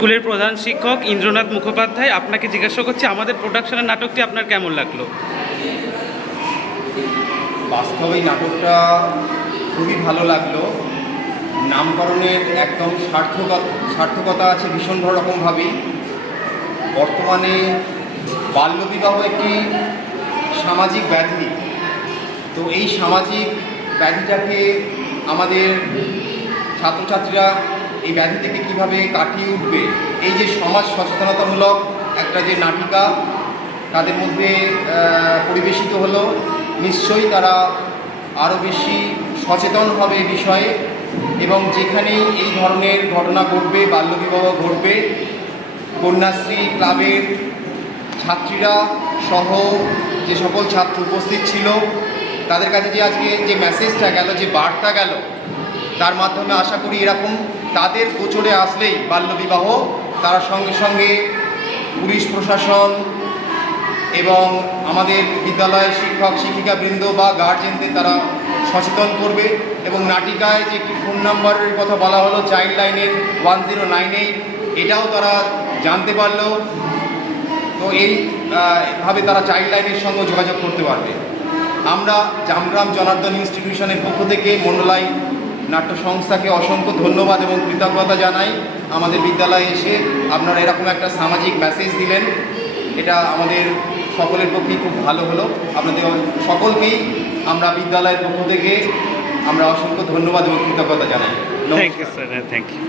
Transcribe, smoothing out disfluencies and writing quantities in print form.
স্কুলের প্রধান শিক্ষক ইন্দ্রনাথ মুখোপাধ্যায়, আপনাকে জিজ্ঞাসা করছি আমাদের প্রোডাকশনের নাটকটি আপনার কেমন লাগলো? বাস্তবে এই নাটকটা খুবই ভালো লাগলো। নামকরণের একদম সার্থকতা আছে ভীষণ রকমভাবেই। বর্তমানে বাল্যবিবাহ একটি সামাজিক ব্যাধি। তো এই সামাজিক ব্যাধিটাকে আমাদের ছাত্রছাত্রীরা এই ব্যাধি থেকে কীভাবে কাটিয়ে উঠবে, এই যে সমাজ সচেতনতামূলক একটা যে নাটিকা তাদের মধ্যে পরিবেশিত হলো, নিশ্চয়ই তারা আরও বেশি সচেতন হবে এই বিষয়ে, এবং যেখানেই এই ধরনের ঘটনা ঘটবে, বাল্যবিবাহ ঘটবে, কন্যাশ্রী ক্লাবের ছাত্রীরা সহ যে সকল ছাত্র উপস্থিত ছিল তাদের কাছে যে আজকে যে মেসেজটা গেল, যে বার্তা গেল, তার মাধ্যমে আশা করি এরকম তাদের গোচরে আসলেই বাল্যবিবাহ তারা সঙ্গে সঙ্গে পুলিশ প্রশাসন এবং আমাদের বিদ্যালয়ের শিক্ষক শিক্ষিকাবৃন্দ বা গার্জেনদের তারা সচেতন করবে। এবং নাটিকায় যে একটি ফোন নাম্বারের কথা বলা হলো, চাইল্ড লাইনের 1098, এটাও তারা জানতে পারলো। তো এইভাবে তারা চাইল্ড লাইনের সঙ্গে যোগাযোগ করতে পারবে। আমরা জামগ্রাম জনার্দন ইনস্টিটিউশনের পক্ষ থেকে মন্ডলাই নাট্য সংস্থাকে অসংখ্য ধন্যবাদ এবং কৃতজ্ঞতা জানাই। আমাদের বিদ্যালয়ে এসে আপনারা এরকম একটা সামাজিক মেসেজ দিলেন, এটা আমাদের সকলের পক্ষেই খুব ভালো হলো। আপনাদের সকলকেই আমরা বিদ্যালয়ের পক্ষ থেকে আমরা অসংখ্য ধন্যবাদ এবং কৃতজ্ঞতা জানাই। Thank you sir, thank you.